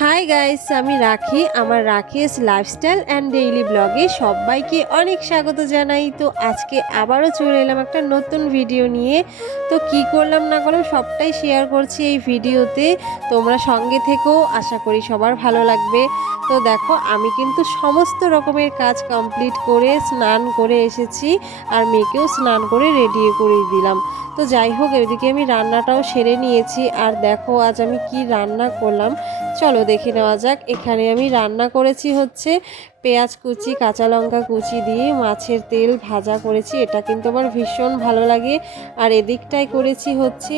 Hi guys, আমি রাখি। আমার রাখিস লাইফস্টাইল অ্যান্ড ডেইলি ব্লগে সবাইকে অনেক স্বাগত জানাই। তো আজকে আবারও চলে এলাম একটা নতুন ভিডিও নিয়ে। তো কি করলাম না করলাম সবটাই শেয়ার করছি এই ভিডিওতে। তোমরা সঙ্গে থেকেও আশা করি সবার ভালো লাগবে। তো দেখো, আমি কিন্তু সমস্ত রকমের কাজ কমপ্লিট করে স্নান করে এসেছি, আর মেয়েকেও স্নান করে রেডি করে দিলাম। তো যাই হোক, এদিকে আমি রান্নাটাও সেরে নিয়েছি। আর দেখো আজ আমি কি রান্না করলাম, চলো দেখে নেওয়া যাক। এখানে আমি রান্না করেছি হচ্ছে পেঁয়াজ কুচি, কাঁচা লঙ্কা কুচি দিয়ে মাছের তেল ভাজা করেছি। এটা কিন্তু আমার ভীষণ ভালো লাগে। আর এদিকটায় করেছি হচ্ছে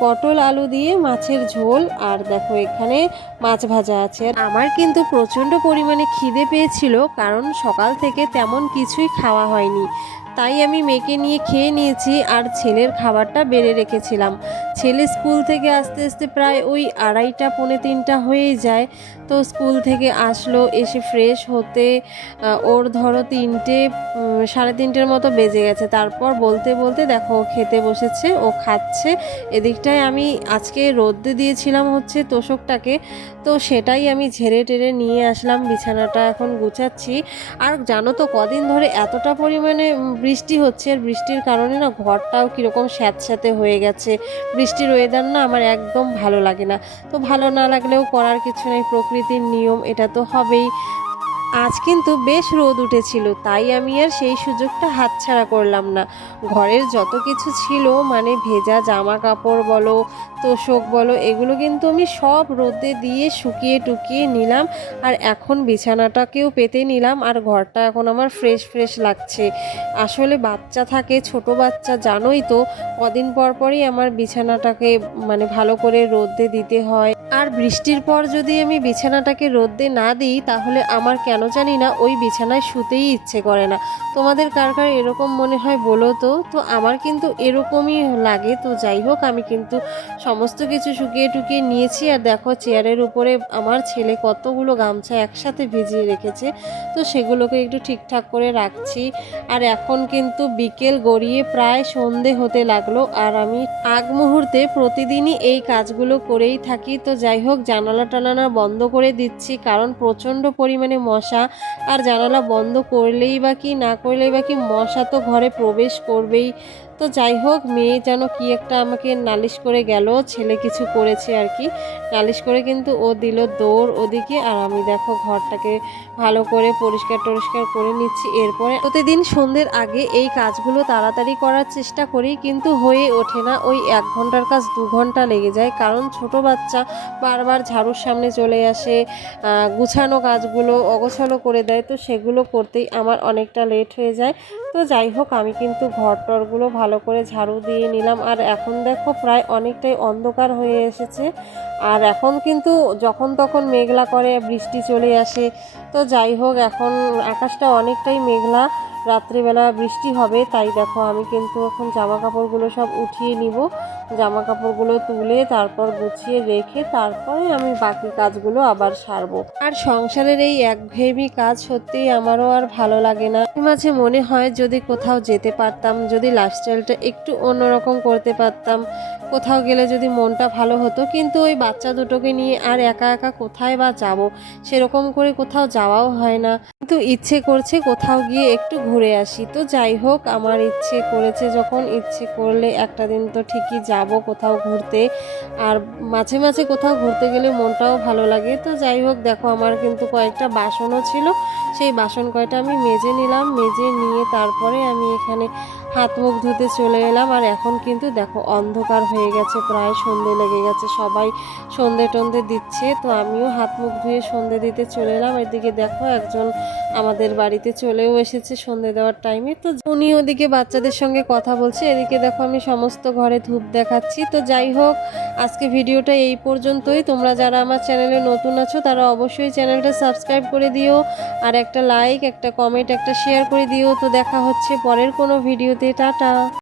পটল আলু দিয়ে মাছের ঝোল। আর দেখো এখানে মাছ ভাজা আছে। আমার কিন্তু প্রচণ্ড পরিমাণে খিদে পেয়েছিল, কারণ সকাল থেকে তেমন কিছুই খাওয়া হয়নি। তাই আমি মেয়েকে নিয়ে খেয়ে নিয়েছি, আর ছেলের খাবারটা বেড়ে রেখেছিলাম। ছেলে স্কুল থেকে আসতে আসতে প্রায় ওই 2:30 পৌনে 3টা হয়েই যায়। তো স্কুল থেকে আসলো, এসে ফ্রেশ হতে ওর ধরো 3টে 3:30 মতো বেজে গেছে। তারপর বলতে বলতে দেখো খেতে বসেছে, ও খাচ্ছে। এদিকটায় আমি আজকে রোদে দিয়েছিলাম হচ্ছে তোষকটাকে, তো সেটাই আমি ঝেড়ে টেরে নিয়ে আসলাম, বিছানাটা এখন গুছাচ্ছি। আর জানো তো, কদিন ধরে এতটা পরিমাণে বৃষ্টি হচ্ছে, আর বৃষ্টির কারণে না ঘরটাও কীরকম স্যাঁতস্যাঁতে হয়ে গেছে। বৃষ্টির ওয়েদার না আমার একদম ভালো লাগে না। তো ভালো না লাগলেও করার কিছু নেই, প্রকৃতির নিয়ম, এটা তো হবেই। আজ কিন্তু বেশ রোদ উঠেছিল, তাই আমি আর সেই সুযোগটা হাতছাড়া করলাম না। ঘরের যত কিছু ছিল, মানে ভেজা জামা কাপড় বলো, তোশক বলো, এগুলো কিন্তু আমি সব রোদে দিয়ে শুকিয়ে টুকিয়ে নিলাম। আর এখন বিছানাটাকেও পেতে নিলাম, আর ঘরটা এখন আমার ফ্রেশ ফ্রেশ লাগছে। আসলে বাচ্চা থাকে, ছোট বাচ্চা, জানোই তো, কদিন পর পরই আমার বিছানাটাকে মানে ভালো করে রোদে দিতে হয়। আর বৃষ্টির পর যদি আমি বিছানাটাকে রোদে না দিই, তাহলে আমার কেন জানি না ওই বিছানায় শুতেই ইচ্ছে করে না। তোমাদের কার কার এরকম মনে হয় বলো তো। তো আমার কিন্তু এরকমই লাগে। তো যাই হোক, আমি কিন্তু সমস্ত কিছু শুকিয়ে টুকিয়ে নিয়েছি। আর দেখো চেয়ারের উপরে আমার ছেলে কতগুলো গামছা একসাথে ভিজিয়ে রেখেছে, তো সেগুলোকে একটু ঠিকঠাক করে রাখছি। আর এখন কিন্তু বিকেল গড়িয়ে প্রায় সন্ধে হতে লাগলো, আর আমি আগ মুহূর্তে প্রতিদিনই এই কাজগুলো করেই থাকি। তো যাই হোক, জানালা টানালা বন্ধ করে দিচ্ছি, কারণ প্রচণ্ড পরিমাণে মশা। আর জানালা বন্ধ করলেই বা কি, না করলেই বা কি, মশা তো ঘরে প্রবেশ করবেই। তো যাই হোক, মেয়ে যেন কি একটা আমাকে নালিশ করে গেল, ছেলে কিছু করেছে আর কি, নালিশ করে কিন্তু ও দিল দৌড় ওদিকে। আর আমি দেখো ঘরটাকে ভালো করে পরিষ্কার টরিষ্কার করে নিচ্ছি। এরপরে প্রতিদিন সন্ধ্যের আগে এই কাজগুলো তাড়াতাড়ি করার চেষ্টা করি, কিন্তু হয়ে ওঠে না। ওই 1 ঘন্টার কাজ 2 ঘন্টা লেগে যায়, কারণ ছোট বাচ্চা বারবার ঝাড়ুর সামনে চলে আসে, গুছানো কাজগুলো অগোছালো করে দেয়। তো সেগুলো করতেই আমার অনেকটা লেট হয়ে যায়। তো যাই হোক, আমি কিন্তু ঘর টরগুলো ভালো করে ঝাড়ু দিয়ে নিলাম। আর এখন দেখো প্রায় অনেকটাই অন্ধকার হয়ে এসেছে। আর এখন কিন্তু যখন তখন মেঘলা করে, বৃষ্টি চলে আসে। তো যাই হোক, এখন আকাশটা অনেকটাই মেঘলা, রাত্রিবেলা বৃষ্টি হবে। তাই দেখো আমি কিন্তু এখন জামা কাপড়গুলো সব উঠিয়ে নিব। জামা কাপড়গুলো তুলে তারপর গুছিয়ে রেখে তারপরে আমি বাকি কাজগুলো আবার সারবো। আর সংসারের এই একঘেয়েমি কাজ সত্যিই আমারও আর ভালো লাগে না। মাঝে মনে হয় যদি কোথাও যেতে পারতাম, যদি লাইফস্টাইলটা একটু অন্যরকম করতে পারতাম, কোথাও গেলে যদি মনটা ভালো হতো। কিন্তু ওই বাচ্চা দুটোকে নিয়ে আর একা একা কোথায় বা যাব, সেরকম করে কোথাও যাওয়াও হয় না। কিন্তু ইচ্ছে করছে কোথাও গিয়ে একটু ঘুরে আসি। তো যাই হোক, আমার ইচ্ছে করেছে যখন, ইচ্ছে করলে একটা দিন তো ঠিকই যাব কোথাও ঘুরতে। আর মাঝে মাঝে কোথাও ঘুরতে গেলে মনটাও ভালো লাগে। তো যাই হোক, দেখো আমার কিন্তু কয়েকটা বাসনও ছিল, সেই বাসন কয়টা আমি মেজে নিলাম। মেজে নিয়ে তারপরে আমি এখানে হাত মুখ ধুতে চলে এলাম। আর এখন কিন্তু দেখো অন্ধকার হয়ে গেছে, প্রায় সন্ধে লেগে গেছে, সবাই সন্ধে টন্ধে দিচ্ছে। তো আমিও হাত মুখ ধুয়ে সন্ধে দিতে চলে এলাম। এদিকে দেখো একজন আমাদের বাড়িতে চলেও এসেছে সন্ধে দেওয়ার টাইমে। তো উনি ওদিকে বাচ্চাদের সঙ্গে কথা বলছে, এদিকে দেখো আমি সমস্ত ঘরে ধূপ দেখাচ্ছি। তো যাই হোক, আজকে ভিডিওটা এই পর্যন্তই। তোমরা যারা আমার চ্যানেলে নতুন আছো, তারা অবশ্যই চ্যানেলটা সাবস্ক্রাইব করে দিও, আর একটা লাইক, একটা কমেন্ট, একটা শেয়ার করে দিও। তো দেখা হচ্ছে পরের কোনো ভিডিওতে। টাটা।